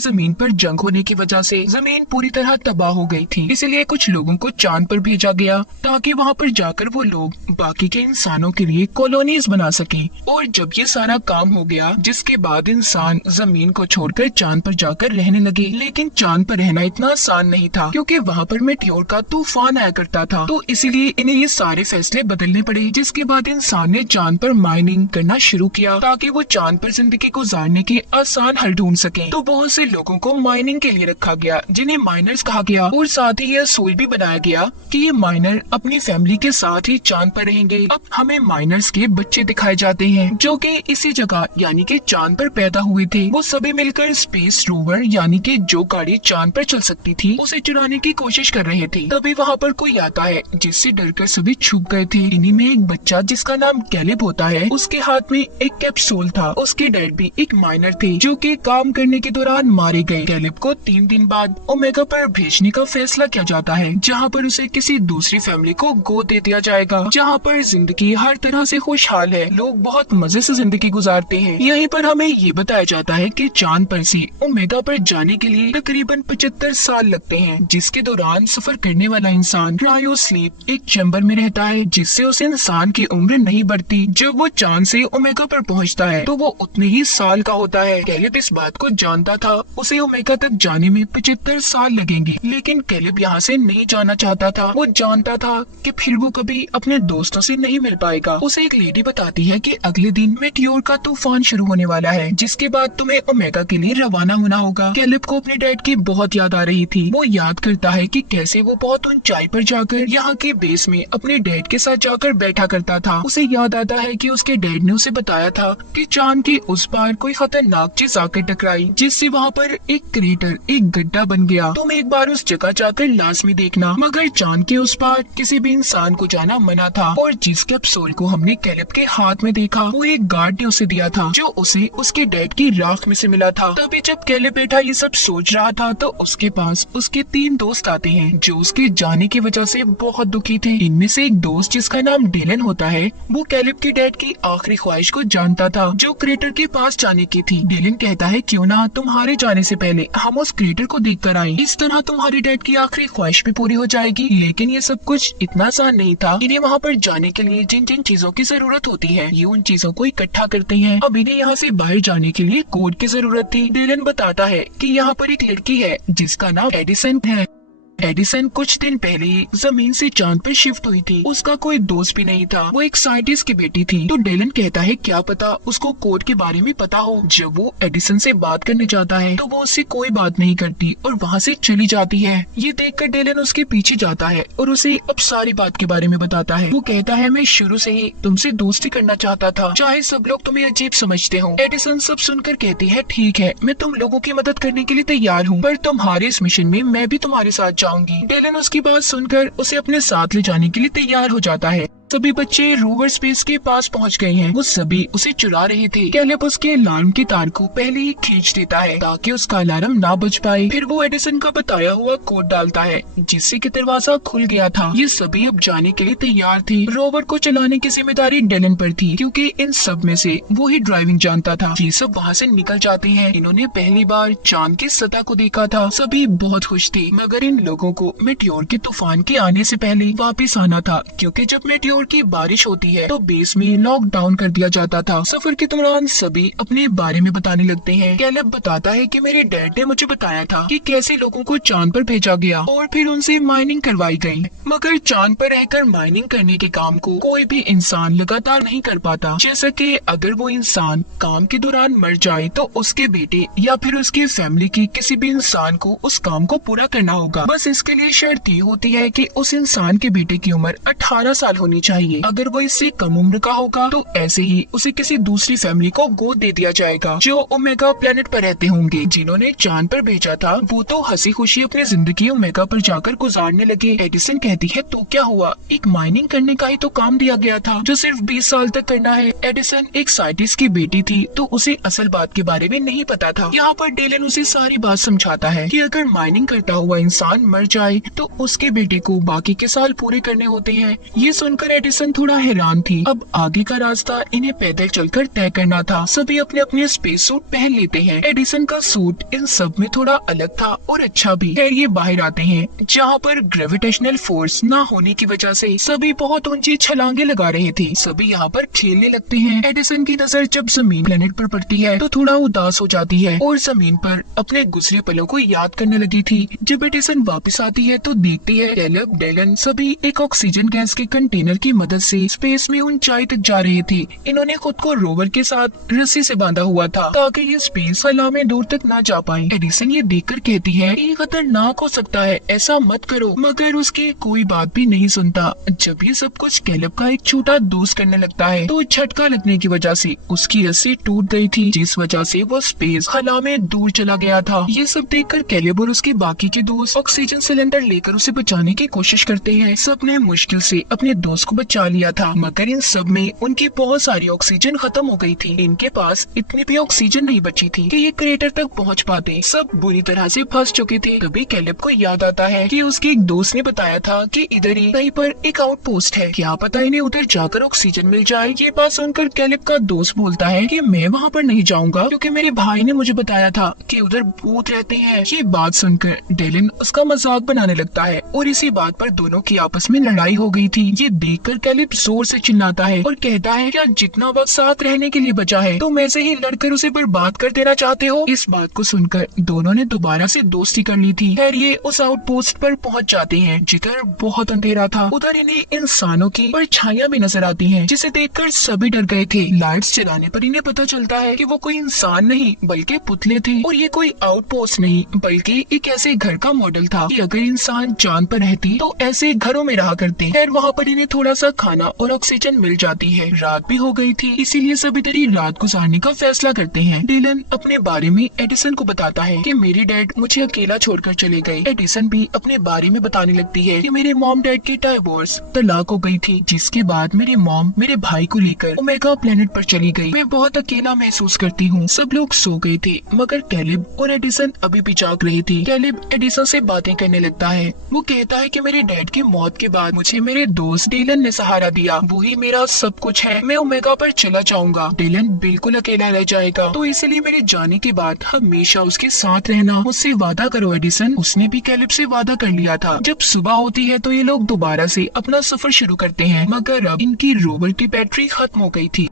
जमीन पर जंग होने की वजह से जमीन पूरी तरह तबाह हो गई थी। इसलिए कुछ लोगों को चांद पर भेजा गया ताकि वहाँ पर जाकर वो लोग बाकी के इंसानों के लिए कॉलोनीज बना सकें। और जब ये सारा काम हो गया, जिसके बाद इंसान जमीन को छोड़कर चांद पर जाकर रहने लगे। लेकिन चांद पर रहना इतना आसान नहीं था, क्योंकि वहाँ पर मेटियोर का तूफान आया करता था। तो इसीलिए इन्हें ये सारे फैसले बदलने पड़े। जिसके बाद इंसान ने चांद पर माइनिंग करना शुरू किया ताकि वो चांद पर जिंदगी गुजारने के आसान हल ढूंढ सके। तो बहुत से लोगों को माइनिंग के लिए रखा गया, जिन्हें माइनर्स कहा गया। और साथ ही यह असूल भी बनाया गया कि ये माइनर अपनी फैमिली के साथ ही चांद पर रहेंगे। अब हमें माइनर्स के बच्चे दिखाए जाते हैं जो कि इसी जगह यानी कि चांद पर पैदा हुए थे। वो सभी मिलकर स्पेस रोवर यानी कि जो गाड़ी चांद पर चल सकती थी उसे चुराने की कोशिश कर रहे थे। तभी वहाँ पर कोई आता है, जिससे डरकर सभी छुप गए थे। इन्हीं में एक बच्चा जिसका नाम कैलिब होता है, उसके हाथ में एक कैप्सूल था। उसके डैड भी एक माइनर थे जो कि काम करने के दौरान मारे गए। कैलिब को 3 दिन बाद ओमेगा पर भेजने का फैसला किया जाता है, जहाँ पर उसे किसी दूसरी फैमिली को गोद दे दिया जाएगा, जहाँ पर जिंदगी हर तरह से खुशहाल है। लोग बहुत मजे से जिंदगी गुजारते हैं। यहीं पर हमें ये बताया जाता है कि चांद पर से ओमेगा पर जाने के लिए तकरीबन 75 साल लगते हैं, जिसके दौरान सफर करने वाला इंसान क्रायो स्लीप एक चैम्बर में रहता है, जिससे उस इंसान की उम्र नहीं बढ़ती। जब वो चांद से ओमेगा पर पहुंचता है तो वो उतने ही साल का होता है। कैलिब इस बात को जानता था, उसे ओमेगा तक जाने में 75 साल लगेंगे। लेकिन कैलिब यहाँ से नहीं जाना चाहता था। वो जानता था कि फिर वो कभी अपने दोस्तों से नहीं मिल पाएगा। उसे एक लेडी बताती है कि अगले दिन मेटियोर का तूफान शुरू होने वाला है, जिसके बाद तुम्हें ओमेगा के लिए रवाना होना होगा। कैलिब को अपने डैड की बहुत याद आ रही थी। वो याद करता है कि कैसे वो बहुत ऊंचाई पर जाकर यहाँ के बेस में अपने डैड के साथ जाकर बैठा करता था। उसे याद आता है कि उसके डैड ने उसे बताया था कि चांद के उस पार कोई खतरनाक चीज आकर टकराई, जिससे वहाँ पर एक क्रेटर, एक गड्ढा बन गया। तुम एक बार उस जगह जाकर लाजमी देखना। मगर चांद के उस पार किसी भी इंसान को जाना मना था। और जिस कैप्सूल को हमने कैलिब के हाथ में देखा, वो एक गार्ड ने उसे दिया था, जो उसे उसके डैड की राख में से मिला था। तभी जब कैलिब बेटा ये सब सोच रहा था तो उसके पास उसके 3 दोस्त आते हैं, जो उसके जाने की वजह से बहुत दुखी थे। इनमें से एक दोस्त जिसका नाम डेलन होता है, वो कैलिब के डैड की आखिरी ख्वाहिश को जानता था, जो क्रेटर के पास जाने की थी। डेलन कहता है क्यों ना तुम्हारे जाने से पहले हम उस क्रेटर को देख कर आए, इस तरह तुम्हारे डैड की आखिरी ख्वाहिश भी पूरी हो जाएगी। लेकिन ये सब कुछ इतना आसान नहीं था। इन्हें वहाँ पर जाने के लिए जिन जिन चीजों की जरूरत होती है, ये उन चीजों को इकट्ठा करते हैं। अब इन्हें यहाँ से बाहर जाने के लिए कोड की जरूरत थी। डेलन बताता है कि यहाँ पर एक लड़की है जिसका नाम एडिसन है। एडिसन कुछ दिन पहले ही जमीन से चांद पर शिफ्ट हुई थी। उसका कोई दोस्त भी नहीं था, वो एक साइंटिस्ट की बेटी थी। तो डेलन कहता है क्या पता उसको कोड के बारे में पता हो। जब वो एडिसन से बात करने जाता है तो वो उससे कोई बात नहीं करती और वहाँ से चली जाती है। ये देखकर डेलन उसके पीछे जाता है और उसे अब सारी बात के बारे में बताता है। वो कहता है मैं शुरू से ही तुमसे दोस्ती करना चाहता था, चाहे सब लोग तुम्हें अजीब समझते हो। एडिसन सब सुनकर कहती है ठीक है, मैं तुम लोगों की मदद करने के लिए तैयार हूँ, पर तुम्हारे इस मिशन में मैं भी तुम्हारे साथ जाऊंगी। डेलन उसकी बात सुनकर उसे अपने साथ ले जाने के लिए तैयार हो जाता है। सभी बच्चे रोवर स्पेस के पास पहुंच गए हैं। वो सभी उसे चुरा रहे थे। कैलिब उसके अलार्म की तार को पहले ही खींच देता है ताकि उसका अलार्म ना बज पाए। फिर वो एडिसन का बताया हुआ कोड डालता है, जिससे कि दरवाजा खुल गया था। ये सभी अब जाने के लिए तैयार थे। रोवर को चलाने की जिम्मेदारी डेलन पर थी, क्योंकि इन सब में से वो ही ड्राइविंग जानता था। ये सब वहाँ से निकल जाते हैं। इन्होंने पहली बार चांद की सतह को देखा था। सभी बहुत खुश थे, मगर इन लोगों को मेटियोर के तूफान के आने से पहले वापिस आना था, क्योंकि जब मेटियोर की बारिश होती है तो बेस में लॉकडाउन कर दिया जाता था। सफर के दौरान सभी अपने बारे में बताने लगते हैं। कैलिब बताता है कि मेरे डैड ने मुझे बताया था कि कैसे लोगों को चांद पर भेजा गया और फिर उनसे माइनिंग करवाई गई। मगर चांद पर रहकर माइनिंग करने के काम को कोई भी इंसान लगातार नहीं कर पाता। जैसा कि अगर वो इंसान काम के दौरान मर जाए तो उसके बेटे या फिर उसकी फैमिली की किसी भी इंसान को उस काम को पूरा करना होगा। बस इसके लिए शर्त ये होती है कि उस इंसान के बेटे की उम्र 18 साल होनी चाहिए। अगर वो इससे कम उम्र का होगा तो ऐसे ही उसे किसी दूसरी फैमिली को गोद दे दिया जाएगा, जो ओमेगा प्लेनेट पर रहते होंगे। जिन्होंने चांद पर भेजा था वो तो हंसी खुशी अपनी जिंदगी ओमेगा पर जाकर गुजारने लगे। एडिसन कहती है तो क्या हुआ, एक माइनिंग करने का ही तो काम दिया गया था जो सिर्फ 20 साल तक करना है। एडिसन एक साइंटिस्ट की बेटी थी, तो उसे असल बात के बारे में नहीं पता था। यहाँ पर डेलन उसे सारी बात समझाता है कि अगर माइनिंग करता हुआ इंसान मर जाए तो उसके बेटे को बाकी के साल पूरे करने होते हैं। ये सुनकर एडिसन थोड़ा हैरान थी। अब आगे का रास्ता इन्हें पैदल चलकर तय करना था। सभी अपने अपने स्पेस सूट पहन लेते हैं। एडिसन का सूट इन सब में थोड़ा अलग था और अच्छा भी। खैर ये बाहर आते हैं जहाँ पर ग्रेविटेशनल फोर्स ना होने की वजह से सभी बहुत ऊंची छलांगे लगा रहे थे। सभी यहाँ पर खेलने लगते हैं। एडिसन की नजर जब जमीन प्लेनेट पर पड़ती है तो थोड़ा उदास हो जाती है और जमीन पर अपने गुजरे पलों को याद करने लगी थी। जब एडिसन वापस आती है तो देखती है कैलेब, डेलन सभी एक ऑक्सीजन गैस के कंटेनर की मदद से स्पेस में ऊंचाई तक जा रहे थे। इन्होंने खुद को रोवर के साथ रस्सी से बांधा हुआ था ताकि ये स्पेस फैला में दूर तक ना जा पाए। एडिसन ये देखकर कहती है ये खतरनाक हो सकता है, ऐसा मत करो, मगर उसकी कोई बात भी नहीं सुनता। जब ये सब कुछ कैलेब का एक छोटा दोस्त करने लगता है तो झटका लगने की वजह से उसकी रस्सी टूट गई थी, जिस वजह से वो स्पेस खला में दूर चला गया था। ये सब देखकर कैलेब और उसके बाकी के दोस्त ऑक्सीजन सिलेंडर लेकर उसे बचाने की कोशिश करते हैं। सबने मुश्किल से अपने दोस्त को बचा लिया था, मगर इन सब में उनकी बहुत सारी ऑक्सीजन खत्म हो गई थी। इनके पास इतनी भी ऑक्सीजन नहीं बची थी कि ये क्रेटर तक पहुंच पाते। सब बुरी तरह से फंस चुके थे। तभी कैलेब को याद आता है कि उसके एक दोस्त ने बताया था कि इधर ही कहीं पर एक आउटपोस्ट है, क्या पता इन्हें उधर जाकर ऑक्सीजन मिल जाए। ये बात सुनकर कैलेब का दोस्त बोलता है कि मैं वहाँ पर नहीं जाऊंगा क्योंकि मेरे भाई ने मुझे बताया था कि उधर भूत रहते हैं। ये बात सुनकर डेलन उसका मजाक बनाने लगता है और इसी बात पर दोनों की आपस में लड़ाई हो गई थी। ये देखकर कैलेब जोर से चिल्लाता है और कहता है क्या जितना वक्त साथ रहने के लिए बचा है तुम ऐसे ही लड़कर उसे बर्बाद कर देना चाहते हो। इस बात को सुनकर दोनों ने दोबारा से दोस्ती कर ली थी। खैर ये उस आउटपोस्ट पर पहुंच जाते हैं जिधर बहुत अंधेरा था। उधर इन्हें इंसानों की परछाइयां भी नजर आती हैं, जिसे देखकर सभी डर गए थे। लाइट्स जलाने पर इन्हें पता चलता है कि वो कोई इंसान नहीं बल्कि पुतले थे और ये कोई आउटपोस्ट नहीं बल्कि एक ऐसे घर का मॉडल था कि अगर इंसान चांद पर रहती तो ऐसे घरों में रहा करते। खैर वहाँ पर इन्हें थोड़ा सा खाना और ऑक्सीजन मिल जाती है। रात भी हो गई थी, इसीलिए सभी इधर ही रात गुजारने का फैसला करते हैं। डेलन अपने बारे में एडिसन को बताता है कि मेरे डैड मुझे अकेला छोड़कर चले गए। एडिसन भी अपने बारे में बताने लगती है कि मेरे मॉम डैड की डाइवोर्स तलाक हो गई थी, जिसके बाद मेरी मॉम मेरे भाई को लेकर ओमेगा प्लेनेट पर चली गई। मैं बहुत अकेला महसूस करती हूँ। सब लोग सो गए थे मगर कैलेब और एडिसन अभी भी जाग रहे थे। कैलेब एडिसन से बातें करने लगता है। वो कहता है कि मेरे डैड की मौत के बाद मुझे मेरे दोस्त डेलन ने सहारा दिया, वही मेरा सब कुछ है। मैं ओमेगा पर चला जाऊंगा, डेलन बिल्कुल अकेला रह जाएगा, तो इसलिए मेरे जाने के बाद हमेशा उसके साथ रहना। मुझसे वादा करो एडिसन। उसने भी कैलेब से वादा कर लिया था। जब सुबह होती है तो ये लोग दोबारा से अपना सफर शुरू करते हैं, मगर अब इनकी रोवर की बैटरी खत्म हो गई थी।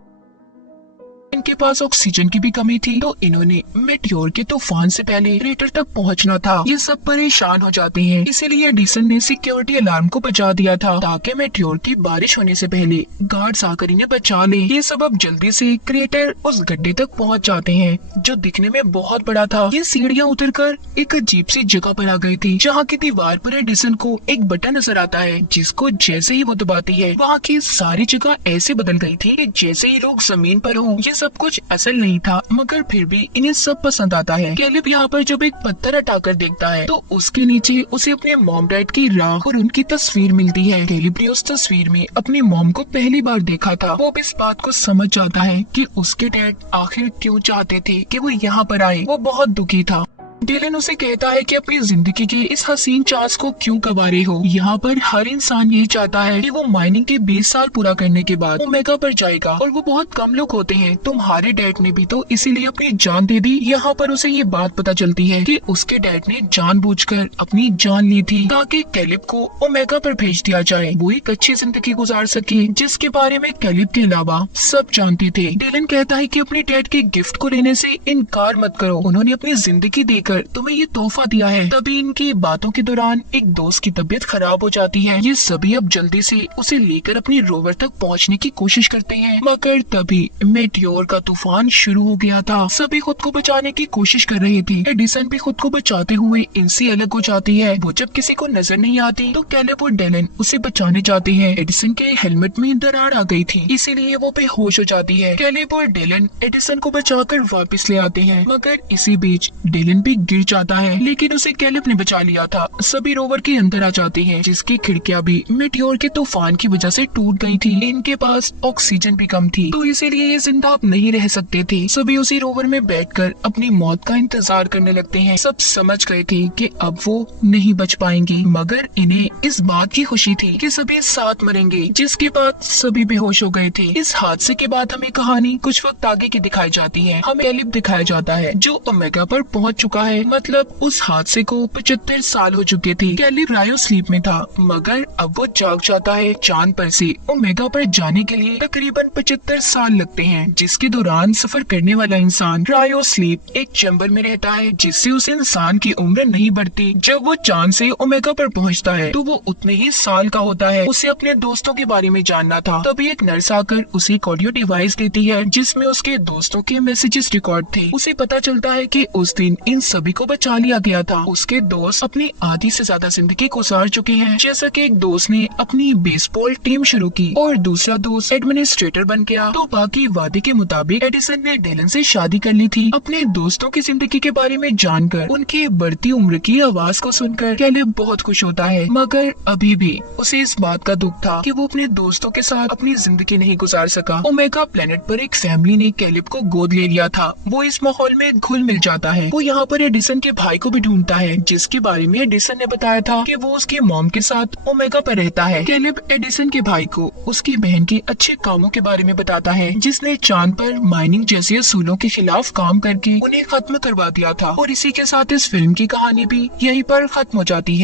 इनके पास ऑक्सीजन की भी कमी थी, तो इन्होंने मेटियोर के तूफान से पहले क्रेटर तक पहुंचना था। ये सब परेशान हो जाते हैं, इसीलिए एडिसन ने सिक्योरिटी अलार्म को बजा दिया था ताकि मेटियोर की बारिश होने से पहले गार्ड्स आकर इन्हें बचा ले। ये सब अब जल्दी से क्रेटर उस गड्ढे तक पहुंच जाते हैं जो दिखने में बहुत बड़ा था। ये सीढ़ियाँ उतरकर एक अजीब सी जगह पर आ गई थी, जहाँ की दीवार पर एडिसन को एक बटन नजर आता है, जिसको जैसे ही वो दबाती है वहाँ की सारी जगह ऐसे बदल गई थी कि जैसे ही लोग जमीन पर हो। ये सब कुछ असल नहीं था, मगर फिर भी इन्हें सब पसंद आता है। कैलेब यहाँ पर जब एक पत्थर हटाकर देखता है तो उसके नीचे उसे अपने मॉम डैड की राख और उनकी तस्वीर मिलती है। कैलेब ने उस तस्वीर में अपनी मॉम को पहली बार देखा था। वो इस बात को समझ जाता है कि उसके डैड आखिर क्यों चाहते थे कि वो यहाँ पर आए। वो बहुत दुखी था। डेलन उसे कहता है कि अपनी जिंदगी के इस हसीन चांस को क्यों गवा रहे हो। यहाँ पर हर इंसान यही चाहता है कि वो माइनिंग के 20 साल पूरा करने के बाद ओमेगा पर जाएगा, और वो बहुत कम लोग होते हैं। तुम्हारे डैड ने भी तो इसीलिए अपनी जान दे दी। यहाँ पर उसे ये बात पता चलती है कि उसके डैड ने जानबूझकर अपनी जान ली थी ताकि कैलेब को ओमेगा पर भेज दिया जाए, वो एक अच्छी जिंदगी गुजार सके, जिसके बारे में कैलेब के अलावा सब जानते थे। डेलन कहता है कि अपने डैड के गिफ्ट को लेने से इनकार मत करो, उन्होंने अपनी जिंदगी देकर तुम्हें ये तोहफा दिया है। तभी इनकी बातों के दौरान एक दोस्त की तबीयत खराब हो जाती है। ये सभी अब जल्दी से उसे लेकर अपनी रोवर तक पहुंचने की कोशिश करते हैं, मगर तभी मेटियोर का तूफान शुरू हो गया था। सभी खुद को बचाने की कोशिश कर रहे थे। एडिसन भी खुद को बचाते हुए इनसे अलग हो जाती है। वो जब किसी को नजर नहीं आती तो कैलेब और डेलन उसे बचाने जाते हैं। एडिसन के हेलमेट में दरार आ गई थी, इसीलिए वो बेहोश हो जाती है। कैलेब और डेलन एडिसन को बचाकर वापस ले आते हैं, मगर इसी बीच डेलन भी गिर जाता है, लेकिन उसे कैलिब ने बचा लिया था। सभी रोवर के अंदर आ जाते हैं, जिसकी खिड़कियां भी मेटियोर के तूफान की वजह से टूट गई थी। इनके पास ऑक्सीजन भी कम थी, तो इसीलिए ये जिंदा अब नहीं रह सकते थे। सभी उसी रोवर में बैठकर अपनी मौत का इंतजार करने लगते हैं। सब समझ गए थे कि अब वो नहीं बच पाएंगे, मगर इन्हें इस बात की खुशी थी कि सभी साथ मरेंगे, जिसके बाद सभी बेहोश हो गए थे। इस हादसे के बाद हमें कहानी कुछ वक्त आगे की दिखाई जाती है। हमें कैलिब दिखाया जाता है जो ओमेगा पर पहुंच चुका है। मतलब उस हादसे को 75 साल हो चुके थे। कैलिब रायो स्लीप में था, मगर अब वो जाग जाता है। चांद पर से ओमेगा पर जाने के लिए तकरीबन 75 साल लगते हैं, जिसके दौरान सफर करने वाला इंसान रायो स्लीप एक चैम्बर में रहता है, जिससे उस इंसान की उम्र नहीं बढ़ती। जब वो चांद से ओमेगा पर पहुंचता है तो वो उतने ही साल का होता है। उसे अपने दोस्तों के बारे में जानना था, तभी एक नर्स आकर उसे एक ऑडियो डिवाइस देती है, जिसमें उसके दोस्तों के मैसेजेस रिकॉर्ड थे। उसे पता चलता है कि उस दिन इन सभी को बचा लिया गया था। उसके दोस्त अपनी आधी से ज्यादा जिंदगी गुजार चुके हैं। जैसा कि एक दोस्त ने अपनी बेसबॉल टीम शुरू की और दूसरा दोस्त एडमिनिस्ट्रेटर बन गया, तो बाकी वादे के मुताबिक एडिसन ने डेलन से शादी कर ली थी। अपने दोस्तों की जिंदगी के बारे में जानकर, उनकी बढ़ती उम्र की आवाज को सुनकर कैलिब बहुत खुश होता है, मगर अभी भी उसे इस बात का दुख था कि वो अपने दोस्तों के साथ अपनी जिंदगी नहीं गुजार सका। ओमेगा प्लेनेट पर एक फैमिली ने कैलिब को गोद ले लिया था। वो इस माहौल में घुल मिल जाता है। वो यहाँ पर एडिसन के भाई को भी ढूंढता है, जिसके बारे में एडिसन ने बताया था कि वो उसकी मॉम के साथ ओमेगा पर रहता है। कैलिब एडिसन के भाई को उसकी बहन के अच्छे कामों के बारे में बताता है, जिसने चांद पर माइनिंग जैसे असूलों के खिलाफ काम करके उन्हें खत्म करवा दिया था। और इसी के साथ इस फिल्म की कहानी भी यहीं पर खत्म हो जाती है।